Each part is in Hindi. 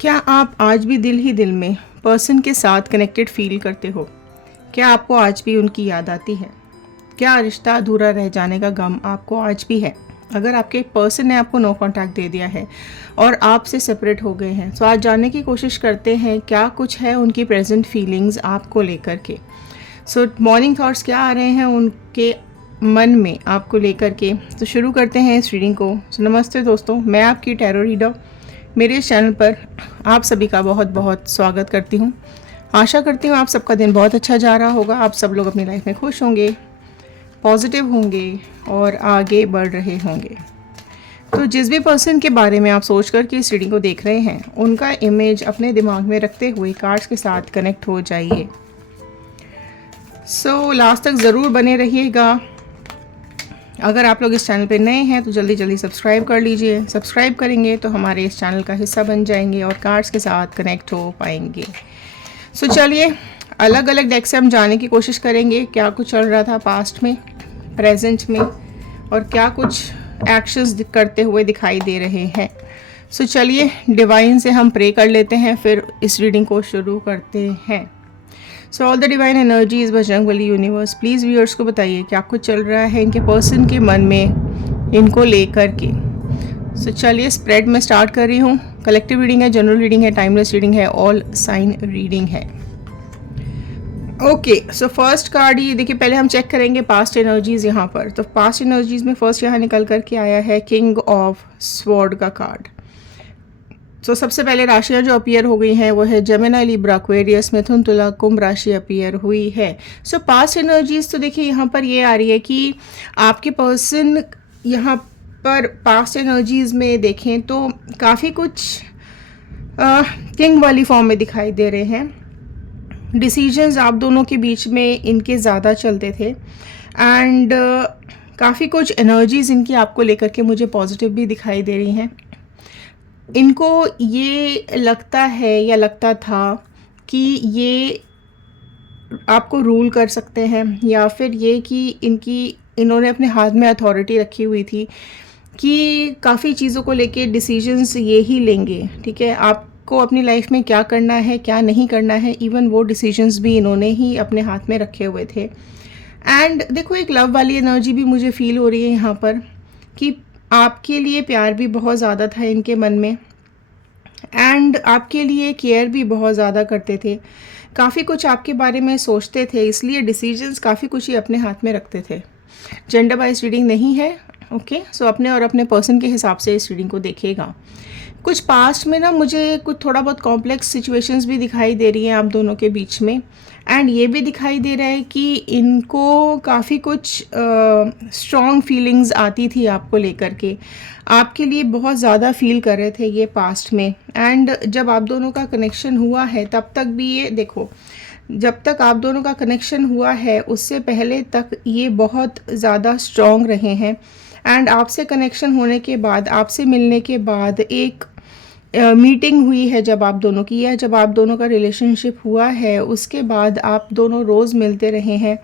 क्या आप आज भी दिल ही दिल में पर्सन के साथ कनेक्टेड फील करते हो? क्या आपको आज भी उनकी याद आती है? क्या रिश्ता अधूरा रह जाने का गम आपको आज भी है? अगर आपके पर्सन ने आपको नो कांटेक्ट दे दिया है और आपसे सेपरेट हो गए हैं, तो आज जानने की कोशिश करते हैं क्या कुछ है उनकी प्रेजेंट फीलिंग्स आपको लेकर के। सो मॉर्निंग थॉट्स क्या आ रहे हैं उनके मन में आपको लेकर के। तो शुरू करते हैं इस रीडिंग को। नमस्ते दोस्तों, मैं आपकी टैरो रीडर मेरे इस चैनल पर आप सभी का बहुत बहुत स्वागत करती हूँ। आशा करती हूँ आप सबका दिन बहुत अच्छा जा रहा होगा, आप सब लोग अपनी लाइफ में खुश होंगे, पॉजिटिव होंगे और आगे बढ़ रहे होंगे। तो जिस भी पर्सन के बारे में आप सोच कर के इस रीडिंग को देख रहे हैं, उनका इमेज अपने दिमाग में रखते हुए कार्ड्स के साथ कनेक्ट हो जाइए। सो लास्ट तक ज़रूर बने रहिएगा। अगर आप लोग इस चैनल पे नए हैं तो जल्दी जल्दी सब्सक्राइब कर लीजिए। सब्सक्राइब करेंगे तो हमारे इस चैनल का हिस्सा बन जाएंगे और कार्ड्स के साथ कनेक्ट हो पाएंगे। सो चलिए अलग अलग डेक से हम जानने की कोशिश करेंगे क्या कुछ चल रहा था पास्ट में, प्रेजेंट में और क्या कुछ एक्शंस करते हुए दिखाई दे रहे हैं। सो चलिए डिवाइन से हम प्रे कर लेते हैं, फिर इस रीडिंग को शुरू करते हैं। So all the divine energies Bajrangbali universe, please viewers को बताइए क्या कुछ चल रहा है इनके पर्सन के मन में इनको लेकर के। सो चलिए स्प्रेड में स्टार्ट कर रही हूँ। कलेक्टिव रीडिंग है, जनरल रीडिंग है, टाइमलेस रीडिंग है, ऑल साइन रीडिंग है। ओके, सो फर्स्ट कार्ड ये देखिए, पहले हम चेक करेंगे पास्ट एनर्जीज यहाँ पर। तो पास्ट एनर्जीज में फर्स्ट यहाँ निकल करके आया है किंग ऑफ स्वॉर्ड का कार्ड। तो सबसे पहले राशियाँ जो अपीयर हो गई हैं वो है जेमिनी, लिब्रा, एक्वेरियस, मिथुन, तुला, कुंभ राशि अपीयर हुई है। सो पास्ट एनर्जीज तो देखिए यहाँ पर ये आ रही है कि आपके पर्सन यहाँ पर पास्ट एनर्जीज में देखें तो काफ़ी कुछ किंग वाली फॉर्म में दिखाई दे रहे हैं। डिसीजंस आप दोनों के बीच में इनके ज़्यादा चलते थे एंड काफ़ी कुछ एनर्जीज इनकी आपको लेकर के मुझे पॉजिटिव भी दिखाई दे रही हैं। इनको ये लगता है या लगता था कि ये आपको रूल कर सकते हैं, या फिर ये कि इन्होंने अपने हाथ में अथॉरिटी रखी हुई थी कि काफ़ी चीज़ों को लेके डिसीजंस ये ही लेंगे। ठीक है, आपको अपनी लाइफ में क्या करना है क्या नहीं करना है, इवन वो डिसीजंस भी इन्होंने ही अपने हाथ में रखे हुए थे। एंड देखो एक लव वाली एनर्जी भी मुझे फील हो रही है यहाँ पर कि आपके लिए प्यार भी बहुत ज़्यादा था इनके मन में एंड आपके लिए केयर भी बहुत ज़्यादा करते थे, काफ़ी कुछ आपके बारे में सोचते थे, इसलिए डिसीजंस काफ़ी कुछ ही अपने हाथ में रखते थे। जेंडर वाइज रीडिंग नहीं है, ओके। सो अपने और अपने पर्सन के हिसाब से इस रीडिंग को देखिएगा। कुछ पास्ट में ना मुझे कुछ थोड़ा बहुत कॉम्प्लेक्स सिचुएशंस भी दिखाई दे रही हैं आप दोनों के बीच में, एंड ये भी दिखाई दे रहा है कि इनको काफ़ी कुछ स्ट्रॉन्ग फीलिंग्स आती थी आपको लेकर के, आपके लिए बहुत ज़्यादा फील कर रहे थे ये पास्ट में। एंड जब आप दोनों का कनेक्शन हुआ है तब तक भी ये देखो, जब तक आप दोनों का कनेक्शन हुआ है उससे पहले तक ये बहुत ज़्यादा स्ट्रॉन्ग रहे हैं। एंड आपसे कनेक्शन होने के बाद, आपसे मिलने के बाद एक मीटिंग हुई है जब आप दोनों की, या जब आप दोनों का रिलेशनशिप हुआ है उसके बाद आप दोनों रोज़ मिलते रहे हैं,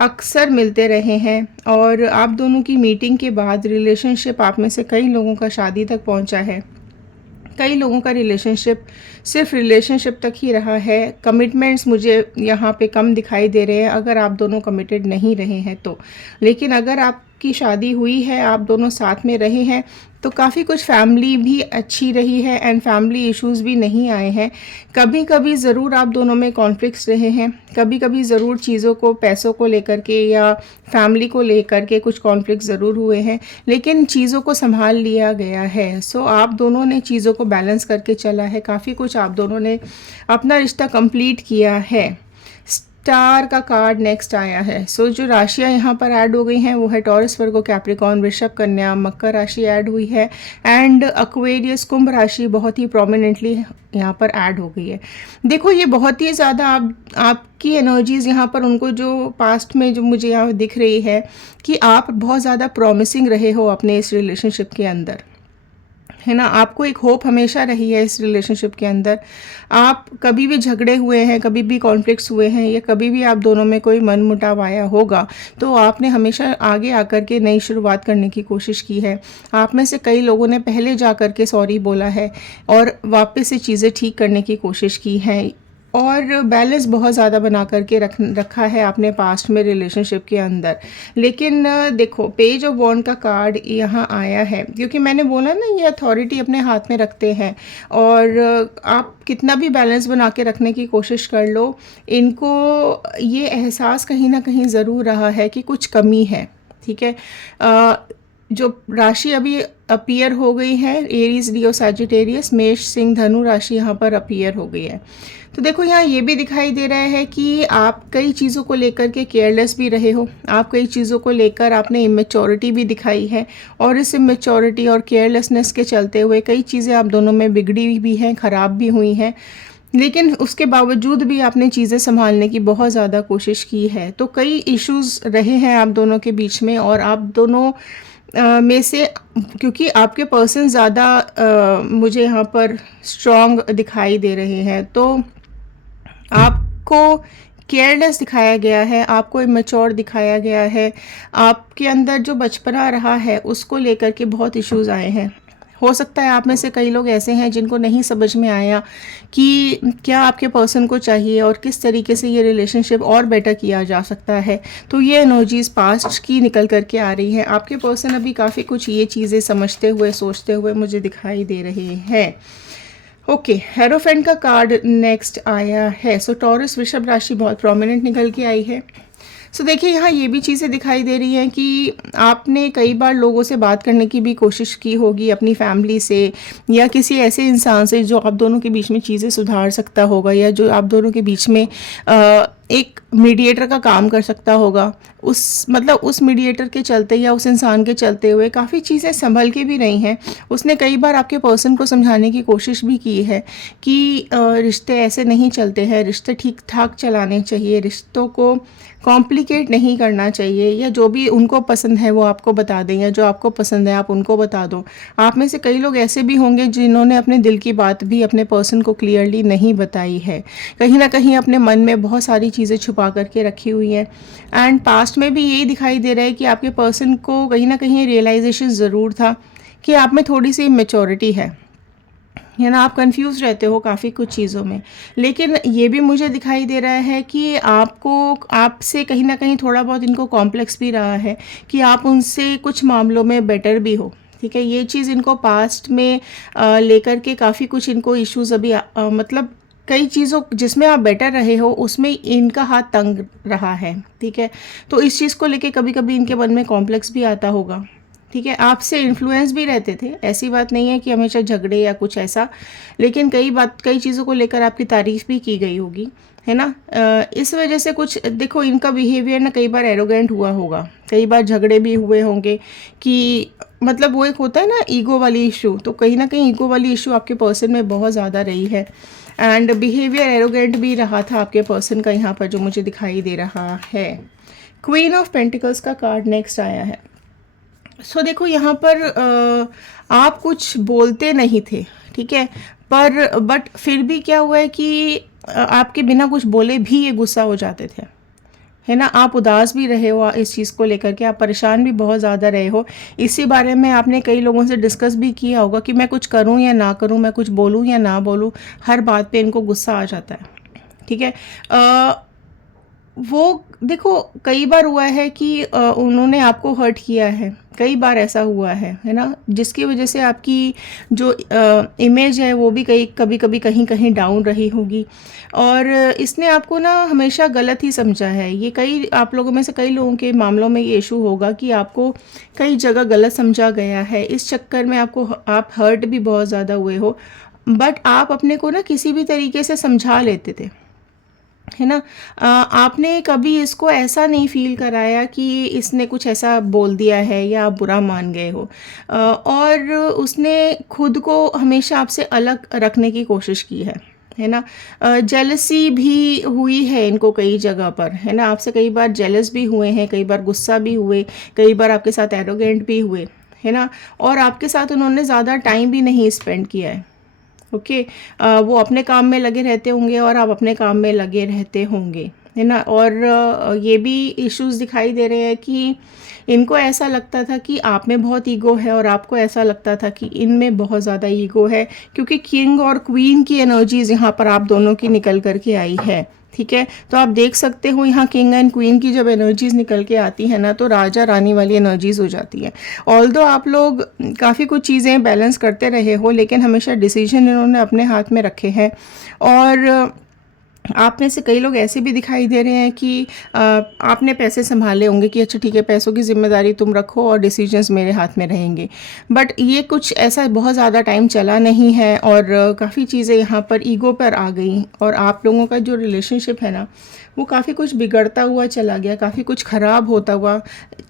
अक्सर मिलते रहे हैं। और आप दोनों की मीटिंग के बाद रिलेशनशिप आप में से कई लोगों का शादी तक पहुंचा है, कई लोगों का रिलेशनशिप सिर्फ रिलेशनशिप तक ही रहा है। कमिटमेंट्स मुझे यहाँ पे कम दिखाई दे रहे हैं अगर आप दोनों कमिटेड नहीं रहे हैं तो। लेकिन अगर आपकी शादी हुई है, आप दोनों साथ में रहे हैं, तो काफ़ी कुछ फैमिली भी अच्छी रही है एंड फैमिली इश्यूज़ भी नहीं आए हैं। कभी कभी ज़रूर आप दोनों में कॉन्फ्लिक्ट्स रहे हैं, कभी कभी ज़रूर चीज़ों को, पैसों को लेकर के या फैमिली को लेकर के कुछ कॉन्फ्लिक्ट ज़रूर हुए हैं, लेकिन चीज़ों को संभाल लिया गया है। सो आप दोनों ने चीज़ों को बैलेंस करके चला है, काफ़ी कुछ आप दोनों ने अपना रिश्ता कंप्लीट किया है। स्टार का कार्ड नेक्स्ट आया है। सो जो राशियाँ यहाँ पर ऐड हो गई हैं वो है टॉरस, वर्गो, कैप्रिकॉर्न, वृषभ, कन्या, मकर राशि ऐड हुई है एंड एक्वेरियस, कुंभ राशि बहुत ही प्रोमिनेंटली यहाँ पर ऐड हो गई है। देखो ये बहुत ही ज़्यादा आपकी एनर्जीज़ यहाँ पर, उनको जो पास्ट में जो मुझे यहाँ दिख रही है कि आप बहुत ज़्यादा प्रॉमिसिंग रहे हो अपने इस रिलेशनशिप के अंदर, है ना। आपको एक होप हमेशा रही है इस रिलेशनशिप के अंदर। आप कभी भी झगड़े हुए हैं, कभी भी कॉन्फ्लिक्ट्स हुए हैं, या कभी भी आप दोनों में कोई मनमुटाव आया होगा, तो आपने हमेशा आगे आकर के नई शुरुआत करने की कोशिश की है। आप में से कई लोगों ने पहले जा कर के सॉरी बोला है और वापस से चीज़ें ठीक करने की कोशिश की है, और बैलेंस बहुत ज़्यादा बना करके रखा है आपने पास्ट में रिलेशनशिप के अंदर। लेकिन देखो, पेज ऑफ वॉन्ड का कार्ड यहाँ आया है, क्योंकि मैंने बोला ना, ये अथॉरिटी अपने हाथ में रखते हैं, और आप कितना भी बैलेंस बना के रखने की कोशिश कर लो, इनको ये एहसास कहीं ना कहीं ज़रूर रहा है कि कुछ कमी है। ठीक है, जो राशि अभी अपीयर हो गई है, एरीज, लियो, सैजिटेरियस, मेष, सिंह, धनु राशि यहाँ पर अपीयर हो गई है। तो देखो, यहाँ ये भी दिखाई दे रहा है कि आप कई चीज़ों को लेकर के केयरलेस भी रहे हो। आप कई चीज़ों को लेकर आपने इमेच्योरिटी भी दिखाई है, और इस इमेच्योरिटी और केयरलेसनेस के चलते हुए कई चीज़ें आप दोनों में बिगड़ी भी हैं, ख़राब भी हुई हैं। लेकिन उसके बावजूद भी आपने चीज़ें संभालने की बहुत ज़्यादा कोशिश की है। तो कई इश्यूज़ रहे हैं आप दोनों के बीच में, और आप दोनों में से, क्योंकि आपके पर्सन ज़्यादा मुझे यहाँ पर स्ट्रॉन्ग दिखाई दे रहे हैं, तो आपको केयरलेस दिखाया गया है, आपको इमेच्योर दिखाया गया है। आपके अंदर जो बचपना रहा है उसको लेकर के बहुत इश्यूज़ आए हैं। हो सकता है आप में से कई लोग ऐसे हैं जिनको नहीं समझ में आया कि क्या आपके पर्सन को चाहिए और किस तरीके से ये रिलेशनशिप और बेटर किया जा सकता है। तो ये एनर्जीज़ पास्ट की निकल करके आ रही हैं। आपके पर्सन अभी काफ़ी कुछ ये चीज़ें समझते हुए, सोचते हुए मुझे दिखाई दे रहे हैं। ओके, हेरोफेंट का कार्ड नेक्स्ट आया है। सो टॉरस, वृषभ राशि बहुत प्रोमिनेंट निकल के आई है। सो देखिए, यहाँ ये भी चीज़ें दिखाई दे रही हैं कि आपने कई बार लोगों से बात करने की भी कोशिश की होगी, अपनी फैमिली से या किसी ऐसे इंसान से जो आप दोनों के बीच में चीज़ें सुधार सकता होगा, या जो आप दोनों के बीच में एक मीडिएटर का काम कर सकता होगा। उस मीडिएटर के चलते या उस इंसान के चलते हुए काफ़ी चीज़ें संभल के भी रही हैं। उसने कई बार आपके पर्सन को समझाने की कोशिश भी की है कि रिश्ते ऐसे नहीं चलते हैं, रिश्ते ठीक ठाक चलाने चाहिए, रिश्तों को कॉम्प्लिकेट नहीं करना चाहिए, या जो भी उनको पसंद है वो आपको बता दें, या जो आपको पसंद है आप उनको बता दो। आप में से कई लोग ऐसे भी होंगे जिन्होंने अपने दिल की बात भी अपने पर्सन को क्लियरली नहीं बताई है, कहीं ना कहीं अपने मन में बहुत सारी चीज़ें छुपा करके रखी हुई हैं। एंड पास्ट में भी यही दिखाई दे रहा है कि आपके पर्सन को कहीं ना कहीं रियलाइजेशन ज़रूर था कि आप में थोड़ी सी मैच्योरिटी है ना। आप कंफ्यूज रहते हो काफ़ी कुछ चीज़ों में, लेकिन ये भी मुझे दिखाई दे रहा है कि आपसे कहीं ना कहीं थोड़ा बहुत इनको कॉम्प्लेक्स भी रहा है कि आप उनसे कुछ मामलों में बेटर भी हो। ठीक है, ये चीज़ इनको पास्ट में लेकर के काफ़ी कुछ इनको इश्यूज अभी मतलब कई चीज़ों जिसमें आप बेटर रहे हो उसमें इनका हाथ तंग रहा है। ठीक है, तो इस चीज़ को लेके कभी कभी इनके मन में कॉम्प्लेक्स भी आता होगा। ठीक है, आपसे इन्फ्लुएंस भी रहते थे, ऐसी बात नहीं है कि हमेशा झगड़े या कुछ ऐसा, लेकिन कई चीज़ों को लेकर आपकी तारीफ़ भी की गई होगी, है ना। इस वजह से कुछ देखो, इनका बिहेवियर ना कई बार एरोगेंट हुआ होगा, कई बार झगड़े भी हुए होंगे कि मतलब वो एक होता है ना ईगो वाली इशू, तो कहीं ना कहीं ईगो वाली इशू आपके पर्सन में बहुत ज़्यादा रही है। एंड बिहेवियर एरोगेंट भी रहा था आपके पर्सन का यहाँ पर, जो मुझे दिखाई दे रहा है। क्वीन ऑफ पेंटिकल्स का कार्ड नेक्स्ट आया है। सो देखो, यहाँ पर आप कुछ बोलते नहीं थे, ठीक है, बट फिर भी क्या हुआ है कि आपके बिना कुछ बोले भी ये गुस्सा हो जाते थे, है ना। आप उदास भी रहे हो इस चीज़ को लेकर के, आप परेशान भी बहुत ज़्यादा रहे हो। इसी बारे में आपने कई लोगों से डिस्कस भी किया होगा कि मैं कुछ करूं या ना करूं, मैं कुछ बोलूं या ना बोलूं, हर बात पे इनको गुस्सा आ जाता है। ठीक है, वो देखो, कई बार हुआ है कि उन्होंने आपको हर्ट किया है, कई बार ऐसा हुआ है ना, जिसकी वजह से आपकी जो इमेज है वो भी कभी कभी कहीं कहीं डाउन रही होगी, और इसने आपको ना हमेशा गलत ही समझा है। ये आप लोगों में से कई लोगों के मामलों में ये इशू होगा कि आपको कई जगह गलत समझा गया है, इस चक्कर में आप हर्ट भी बहुत ज़्यादा हुए हो, बट आप अपने को ना किसी भी तरीके से समझा लेते थे, है ना। आपने कभी इसको ऐसा नहीं फील कराया कि इसने कुछ ऐसा बोल दिया है या आप बुरा मान गए हो, और उसने खुद को हमेशा आपसे अलग रखने की कोशिश की है ना। जेलसी भी हुई है इनको कई जगह पर, है ना। आपसे कई बार जेलस भी हुए हैं, कई बार गुस्सा भी हुए, कई बार आपके साथ एरोगेंट भी हुए, है ना, और आपके साथ उन्होंने ज़्यादा टाइम भी नहीं स्पेंड किया है। ओके, वो अपने काम में लगे रहते होंगे और आप अपने काम में लगे रहते होंगे, है ना। और ये भी इश्यूज दिखाई दे रहे हैं कि इनको ऐसा लगता था कि आप में बहुत ईगो है और आपको ऐसा लगता था कि इनमें बहुत ज़्यादा ईगो है, क्योंकि किंग और क्वीन की एनर्जीज यहाँ पर आप दोनों की निकल करके आई है। ठीक है, तो आप देख सकते हो यहाँ किंग एंड क्वीन की जब एनर्जीज निकल के आती है ना, तो राजा रानी वाली एनर्जीज हो जाती है। ऑल्दो आप लोग काफ़ी कुछ चीज़ें बैलेंस करते रहे हो, लेकिन हमेशा डिसीजन इन्होंने अपने हाथ में रखे हैं। और आप में से कई लोग ऐसे भी दिखाई दे रहे हैं कि आपने पैसे संभाले होंगे कि अच्छा ठीक है, पैसों की जिम्मेदारी तुम रखो और डिसीजंस मेरे हाथ में रहेंगे। बट ये कुछ ऐसा बहुत ज़्यादा टाइम चला नहीं है और काफ़ी चीज़ें यहाँ पर ईगो पर आ गई और आप लोगों का जो रिलेशनशिप है ना, वो काफ़ी कुछ बिगड़ता हुआ चला गया, काफ़ी कुछ ख़राब होता हुआ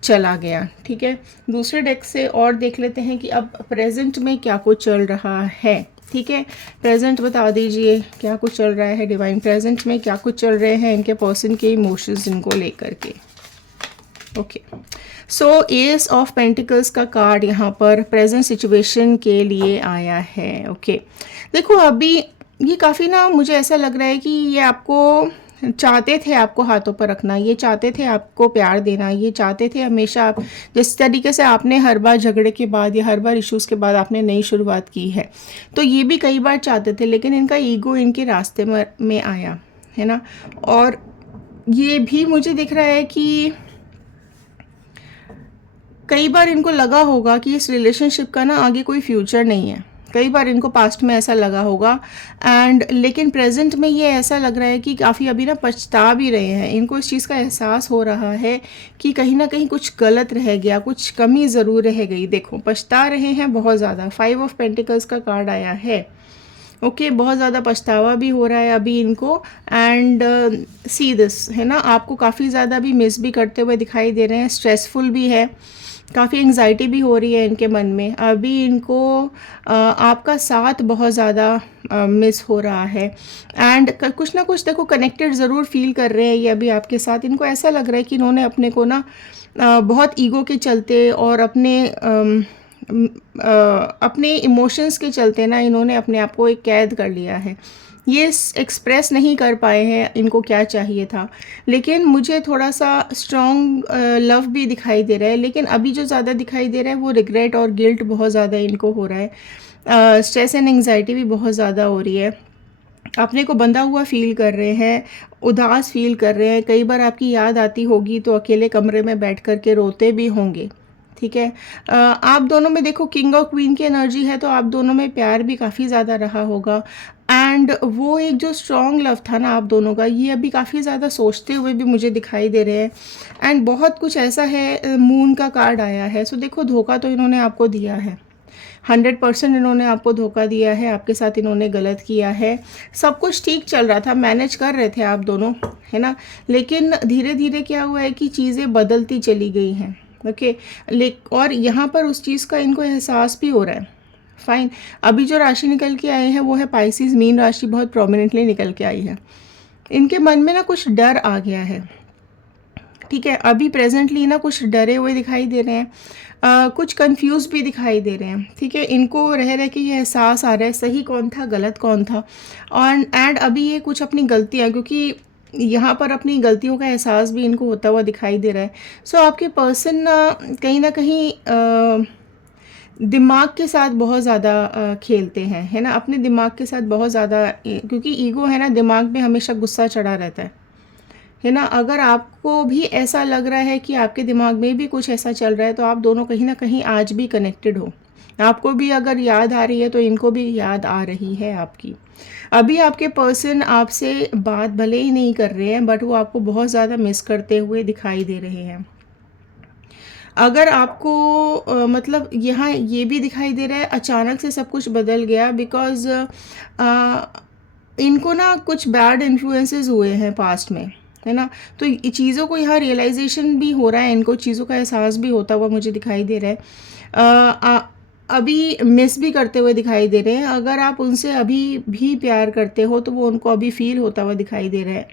चला गया। ठीक है, दूसरे डेक से और देख लेते हैं कि अब प्रेजेंट में क्या कुछ चल रहा है। ठीक है, प्रेजेंट बता दीजिए क्या कुछ चल रहा है डिवाइन, प्रेजेंट में क्या कुछ चल रहे हैं इनके पर्सन के इमोशंस इनको लेकर के। Okay, so S of pentacles का कार्ड यहाँ पर प्रेजेंट सिचुएशन के लिए आया है। ओके, देखो अभी ये काफ़ी ना मुझे ऐसा लग रहा है कि ये आपको चाहते थे आपको हाथों पर रखना, ये चाहते थे आपको प्यार देना, ये चाहते थे हमेशा आप जिस तरीके से आपने हर बार झगड़े के बाद या हर बार इश्यूज़ के बाद आपने नई शुरुआत की है, तो ये भी कई बार चाहते थे, लेकिन इनका ईगो इनके रास्ते में आया, है ना। और ये भी मुझे दिख रहा है कि कई बार इनको लगा होगा कि इस रिलेशनशिप का ना आगे कोई फ्यूचर नहीं है, कई बार इनको पास्ट में ऐसा लगा होगा एंड लेकिन प्रेजेंट में ये ऐसा लग रहा है कि काफ़ी अभी ना पछता भी रहे हैं। इनको इस चीज़ का एहसास हो रहा है कि कहीं ना कहीं कुछ गलत रह गया, कुछ कमी ज़रूर रह गई। देखो पछता रहे हैं बहुत ज़्यादा, 5 ऑफ पेंटिकल्स का कार्ड आया है। ओके, बहुत ज़्यादा पछतावा भी हो रहा है अभी इनको एंड सी दिस, है ना, आपको काफ़ी ज़्यादा भी मिस भी करते हुए दिखाई दे रहे हैं, स्ट्रेसफुल भी है, काफ़ी एंग्जाइटी भी हो रही है इनके मन में। अभी इनको आपका साथ बहुत ज़्यादा मिस हो रहा है एंड कुछ ना कुछ देखो कनेक्टेड ज़रूर फील कर रहे हैं ये अभी आपके साथ। इनको ऐसा लग रहा है कि इन्होंने अपने को ना बहुत ईगो के चलते और अपने इमोशंस के चलते ना इन्होंने अपने आप को एक कैद कर लिया है। ये एक्सप्रेस नहीं कर पाए हैं इनको क्या चाहिए था, लेकिन मुझे थोड़ा सा स्ट्रॉन्ग लव भी दिखाई दे रहा है। लेकिन अभी जो ज़्यादा दिखाई दे रहा है वो रिग्रेट और गिल्ट बहुत ज़्यादा इनको हो रहा है, स्ट्रेस एंड एंग्जाइटी भी बहुत ज़्यादा हो रही है, अपने को बंधा हुआ फील कर रहे हैं, उदास फील कर रहे हैं। कई बार आपकी याद आती होगी तो अकेले कमरे में बैठ कर के रोते भी होंगे। ठीक है, आप दोनों में देखो किंग और क्वीन की एनर्जी है, तो आप दोनों में प्यार भी काफ़ी ज़्यादा रहा होगा एंड वो एक जो स्ट्रॉन्ग लव था ना आप दोनों का, ये अभी काफ़ी ज़्यादा सोचते हुए भी मुझे दिखाई दे रहे हैं एंड बहुत कुछ ऐसा है। मून का कार्ड आया है, सो देखो धोखा तो इन्होंने आपको दिया है, 100% इन्होंने आपको धोखा दिया है, आपके साथ इन्होंने गलत किया है। सब कुछ ठीक चल रहा था, मैनेज कर रहे थे आप दोनों, है ना, लेकिन धीरे धीरे क्या हुआ है कि चीज़ें बदलती चली गई हैं। ओके, और यहाँ पर उस चीज़ का इनको एहसास भी हो रहा है। फाइन, अभी जो राशि निकल के आई है वो है पाइसिस, मीन राशि बहुत प्रोमिनेंटली निकल के आई है। इनके मन में ना कुछ डर आ गया है। ठीक है, अभी प्रेजेंटली ना कुछ डरे हुए दिखाई दे रहे हैं, कुछ कंफ्यूज भी दिखाई दे रहे हैं। ठीक है, इनको रह रहे कि ये एहसास आ रहा है सही कौन था गलत कौन था, और एंड अभी ये कुछ अपनी गलतियाँ, क्योंकि यहाँ पर अपनी गलतियों का एहसास भी इनको होता हुआ दिखाई दे रहा है। सो आपके पर्सन कहीं ना कहीं दिमाग के साथ बहुत ज़्यादा खेलते हैं, है ना, अपने दिमाग के साथ बहुत ज़्यादा, क्योंकि ईगो है ना, दिमाग में हमेशा गुस्सा चढ़ा रहता है ना। अगर आपको भी ऐसा लग रहा है कि आपके दिमाग में भी कुछ ऐसा चल रहा है, तो आप दोनों कहीं ना कहीं आज भी कनेक्टेड हो। आपको भी अगर याद आ रही है तो इनको भी याद आ रही है आपकी। अभी आपके पर्सन आपसे बात भले ही नहीं कर रहे हैं, बट वो आपको बहुत ज़्यादा मिस करते हुए दिखाई दे रहे हैं। अगर आपको मतलब यहाँ ये भी दिखाई दे रहा है अचानक से सब कुछ बदल गया, बिकॉज इनको ना कुछ बैड इन्फ्लुएंसेस हुए हैं पास्ट में, है ना, तो चीज़ों को यहाँ रियलाइजेशन भी हो रहा है, इनको चीज़ों का एहसास भी होता हुआ मुझे दिखाई दे रहा है। अभी मिस भी करते हुए दिखाई दे रहे हैं। अगर आप उनसे अभी भी प्यार करते हो तो वो उनको अभी फील होता हुआ दिखाई दे रहा है,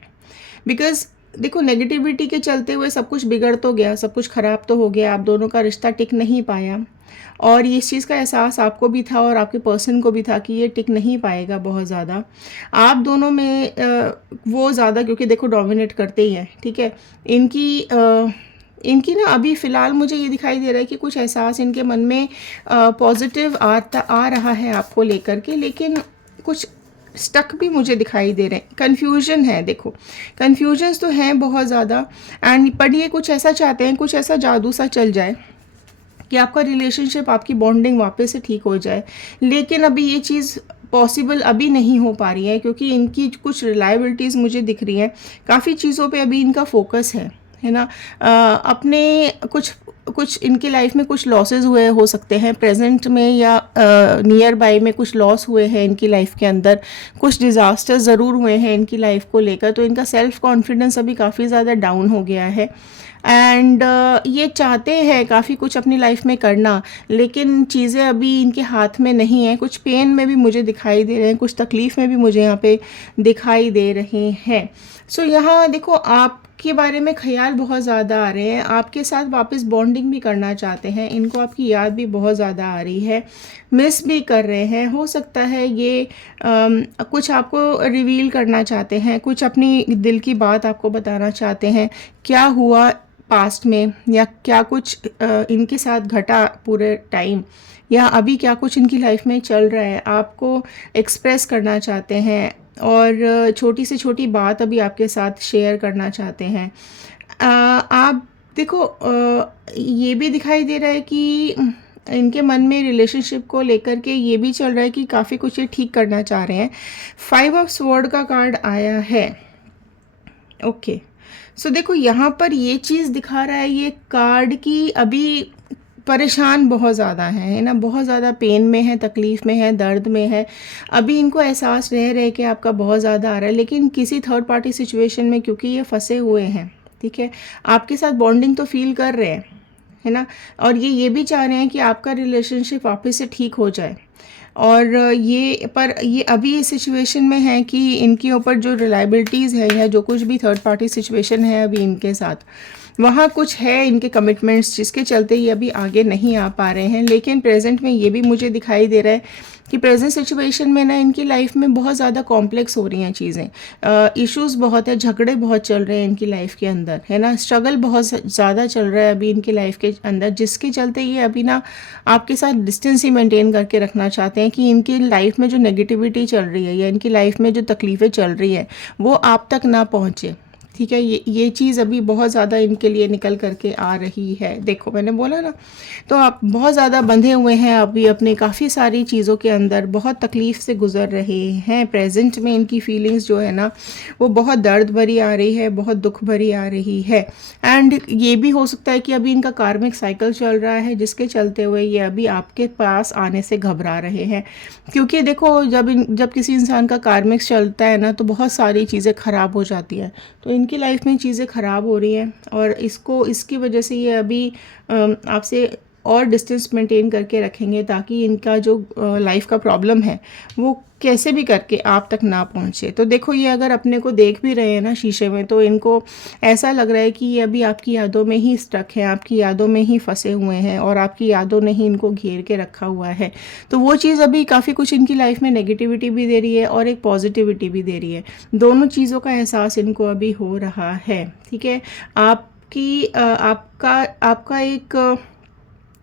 बिकॉज देखो नेगेटिविटी के चलते हुए सब कुछ बिगड़ तो गया, सब कुछ ख़राब तो हो गया, आप दोनों का रिश्ता टिक नहीं पाया, और ये इस चीज़ का एहसास आपको भी था और आपके पर्सन को भी था कि ये टिक नहीं पाएगा बहुत ज़्यादा। आप दोनों में वो ज़्यादा, क्योंकि देखो डोमिनेट करते ही हैं, ठीक है। इनकी ना अभी फ़िलहाल मुझे ये दिखाई दे रहा है कि कुछ एहसास इनके मन में पॉजिटिव आ रहा है आपको लेकर के, लेकिन कुछ स्टक भी मुझे दिखाई दे रहे हैं, कन्फ्यूजन है। देखो कन्फ्यूजन्स तो हैं बहुत ज़्यादा, एंड पर ये कुछ ऐसा चाहते हैं, कुछ ऐसा जादू सा चल जाए कि आपका रिलेशनशिप, आपकी बॉन्डिंग वापस से ठीक हो जाए। लेकिन अभी ये चीज़ पॉसिबल अभी नहीं हो पा रही है, क्योंकि इनकी कुछ रिलायबिलिटीज़ मुझे दिख रही हैं, काफ़ी चीज़ों पे अभी इनका फोकस है ना। अपने कुछ इनकी लाइफ में कुछ लॉसेस हुए हो सकते हैं प्रेजेंट में, या नियर बाय में कुछ लॉस हुए हैं इनकी लाइफ के अंदर, कुछ डिज़ास्टर्स ज़रूर हुए हैं इनकी लाइफ को लेकर, तो इनका सेल्फ कॉन्फिडेंस अभी काफ़ी ज़्यादा डाउन हो गया है। एंड ये चाहते हैं काफ़ी कुछ अपनी लाइफ में करना, लेकिन चीज़ें अभी इनके हाथ में नहीं हैं। कुछ पेन में भी मुझे दिखाई दे रहे हैं, कुछ तकलीफ़ में भी मुझे यहाँ पे दिखाई दे रहे हैं। सो यहाँ देखो आपके बारे में ख्याल बहुत ज़्यादा आ रहे हैं, आपके साथ वापस बॉन्डिंग भी करना चाहते हैं, इनको आपकी याद भी बहुत ज़्यादा आ रही है, मिस भी कर रहे हैं। हो सकता है ये कुछ आपको रिवील करना चाहते हैं, कुछ अपनी दिल की बात आपको बताना चाहते हैं, क्या हुआ पास्ट में, या क्या कुछ इनके साथ घटा पूरे टाइम, या अभी क्या कुछ इनकी लाइफ में चल रहा है, आपको एक्सप्रेस करना चाहते हैं, और छोटी से छोटी बात अभी आपके साथ शेयर करना चाहते हैं। आप देखो ये भी दिखाई दे रहा है कि इनके मन में रिलेशनशिप को लेकर के ये भी चल रहा है कि काफ़ी कुछ ये ठीक करना चाह रहे हैं। 5 ऑफ स्वॉर्ड का कार्ड आया है। ओके, सो देखो यहाँ पर ये चीज़ दिखा रहा है, ये कार्ड की अभी परेशान बहुत ज़्यादा है ना, बहुत ज़्यादा पेन में है, तकलीफ़ में है, दर्द में है। अभी इनको एहसास रह के आपका बहुत ज़्यादा आ रहा है, लेकिन किसी थर्ड पार्टी सिचुएशन में, क्योंकि ये फंसे हुए हैं, ठीक है। आपके साथ बॉन्डिंग तो फील कर रहे हैं, है ना, और ये भी चाह रहे हैं कि आपका रिलेशनशिप वापस से ठीक हो जाए। और ये अभी इस सिचुएशन में है कि इनके ऊपर जो रिलायबिलिटीज़ है, या जो कुछ भी थर्ड पार्टी सिचुएशन है अभी इनके साथ, वहाँ कुछ है इनके कमिटमेंट्स, जिसके चलते ये अभी आगे नहीं आ पा रहे हैं। लेकिन प्रेजेंट में ये भी मुझे दिखाई दे रहा है कि प्रेजेंट सिचुएशन में ना इनकी लाइफ में बहुत ज़्यादा कॉम्प्लेक्स हो रही हैं चीज़ें, इश्यूज़ बहुत है, झगड़े बहुत चल रहे हैं इनकी लाइफ के अंदर, है ना, स्ट्रगल बहुत ज़्यादा चल रहा है अभी इनकी लाइफ के अंदर, जिसके चलते ये अभी ना आपके साथ डिस्टेंस ही मेंटेन करके रखना चाहते हैं कि इनकी लाइफ में जो नेगेटिविटी चल रही है, या इनकी लाइफ में जो तकलीफ़ें चल रही है, वो आप तक ना पहुँचे, ठीक है। ये चीज़ अभी बहुत ज़्यादा इनके लिए निकल करके आ रही है। देखो मैंने बोला ना, तो आप बहुत ज़्यादा बंधे हुए हैं अभी अपने काफ़ी सारी चीज़ों के अंदर, बहुत तकलीफ़ से गुज़र रहे हैं। प्रेजेंट में इनकी फीलिंग्स जो है ना, वो बहुत दर्द भरी आ रही है, बहुत दुख भरी आ रही है। एंड ये भी हो सकता है कि अभी इनका कार्मिक साइकिल चल रहा है, जिसके चलते हुए ये अभी आपके पास आने से घबरा रहे हैं। क्योंकि देखो जब किसी इंसान का कार्मिक चलता है ना, तो बहुत सारी चीज़ें ख़राब हो जाती हैं, तो इनकी लाइफ में चीज़ें ख़राब हो रही हैं, और इसकी वजह से ये अभी आपसे और डिस्टेंस मेंटेन करके रखेंगे, ताकि इनका जो लाइफ का प्रॉब्लम है वो कैसे भी करके आप तक ना पहुंचे। तो देखो ये अगर अपने को देख भी रहे हैं ना शीशे में, तो इनको ऐसा लग रहा है कि ये अभी आपकी यादों में ही स्टक हैं, आपकी यादों में ही फंसे हुए हैं, और आपकी यादों ने ही इनको घेर के रखा हुआ है। तो वो चीज़ अभी काफ़ी कुछ इनकी लाइफ में नेगेटिविटी भी दे रही है और एक पॉजिटिविटी भी दे रही है। दोनों चीज़ों का एहसास इनको अभी हो रहा है, ठीक है। आपका एक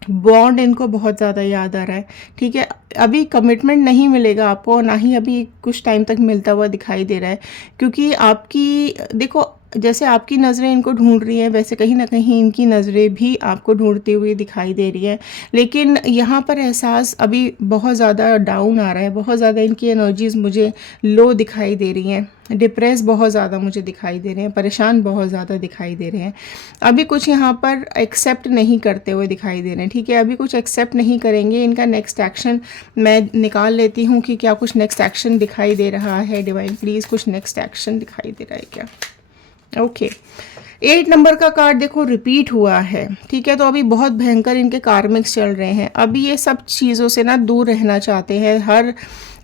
बॉन्ड इनको बहुत ज़्यादा याद आ रहा है, ठीक है। अभी कमिटमेंट नहीं मिलेगा आपको, ना ही अभी कुछ टाइम तक मिलता हुआ दिखाई दे रहा है, क्योंकि आपकी देखो जैसे आपकी नज़रें इनको ढूंढ रही हैं, वैसे कहीं ना कहीं इनकी नज़रें भी आपको ढूंढती हुई दिखाई दे रही हैं। लेकिन यहाँ पर एहसास अभी बहुत ज़्यादा डाउन आ रहा है, बहुत ज़्यादा इनकी एनर्जीज़ मुझे लो दिखाई दे रही हैं, डिप्रेस बहुत ज़्यादा मुझे दिखाई दे रहे हैं, परेशान बहुत ज़्यादा दिखाई दे रहे हैं। अभी कुछ यहाँ पर एक्सेप्ट नहीं करते हुए दिखाई दे रहे हैं, ठीक है। अभी कुछ एक्सेप्ट नहीं करेंगे। इनका नेक्स्ट एक्शन मैं निकाल लेती हूँ कि क्या कुछ नेक्स्ट एक्शन दिखाई दे रहा है। डिवाइन प्लीज़ कुछ नेक्स्ट एक्शन दिखाई दे रहा है क्या? ओके, 8 नंबर का कार्ड देखो रिपीट हुआ है, ठीक है। तो अभी बहुत भयंकर इनके कार्मिक्स चल रहे हैं, अभी ये सब चीज़ों से ना दूर रहना चाहते हैं, हर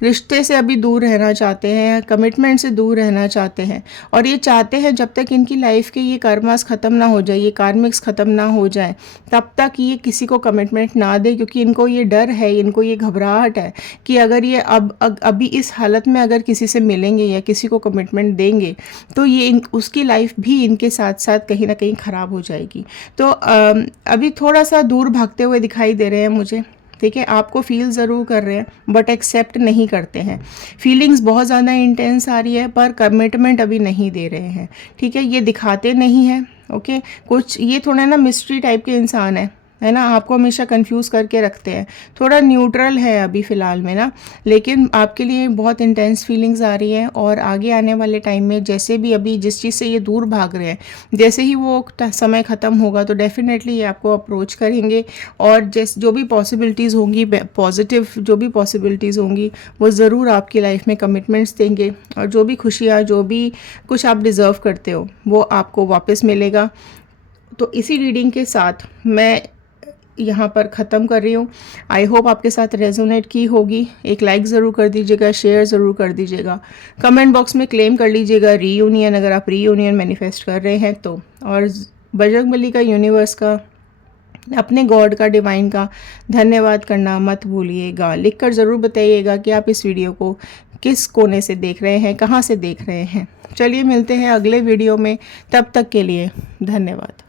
रिश्ते से अभी दूर रहना चाहते हैं, कमिटमेंट से दूर रहना चाहते हैं, और ये चाहते हैं जब तक इनकी लाइफ के ये कर्मास ख़त्म ना हो जाए, ये कार्मिक्स ख़त्म ना हो जाए, तब तक ये किसी को कमिटमेंट ना दे, क्योंकि इनको ये डर है, इनको ये घबराहट है कि अगर ये अभी इस हालत में अगर किसी से मिलेंगे या किसी को कमिटमेंट देंगे तो ये उसकी लाइफ भी इनके साथ साथ कहीं ना कहीं ख़राब हो जाएगी। तो अभी थोड़ा सा दूर भागते हुए दिखाई दे रहे हैं मुझे, ठीक है। आपको फील ज़रूर कर रहे हैं बट एक्सेप्ट नहीं करते हैं। फीलिंग्स बहुत ज़्यादा इंटेंस आ रही है पर कमिटमेंट अभी नहीं दे रहे हैं, ठीक है। ये दिखाते नहीं हैं, ओके। कुछ ये थोड़ा ना मिस्ट्री टाइप के इंसान है ना, आपको हमेशा कंफ्यूज करके रखते हैं। थोड़ा न्यूट्रल है अभी फ़िलहाल में ना, लेकिन आपके लिए बहुत इंटेंस फीलिंग्स आ रही हैं, और आगे आने वाले टाइम में जैसे भी अभी जिस चीज़ से ये दूर भाग रहे हैं, जैसे ही वो समय ख़त्म होगा तो डेफिनेटली ये आपको अप्रोच करेंगे, और जो भी पॉसिबिलिटीज़ होंगी, पॉजिटिव जो भी पॉसिबिलिटीज़ होंगी, वो ज़रूर आपकी लाइफ में कमिटमेंट्स देंगे, और जो भी खुशियाँ, जो भी कुछ आप डिज़र्व करते हो वो आपको वापस मिलेगा। तो इसी रीडिंग के साथ मैं यहाँ पर ख़त्म कर रही हूँ। आई होप आपके साथ रेजोनेट की होगी। एक लाइक ज़रूर कर दीजिएगा, शेयर ज़रूर कर दीजिएगा, कमेंट बॉक्स में क्लेम कर लीजिएगा रीयूनियन, अगर आप रीयूनियन मैनिफेस्ट कर रहे हैं तो, और बजरंगबली का, यूनिवर्स का, अपने गॉड का, डिवाइन का धन्यवाद करना मत भूलिएगा। लिख कर ज़रूर बताइएगा कि आप इस वीडियो को किस कोने से देख रहे हैं, कहाँ से देख रहे हैं। चलिए मिलते हैं अगले वीडियो में, तब तक के लिए धन्यवाद।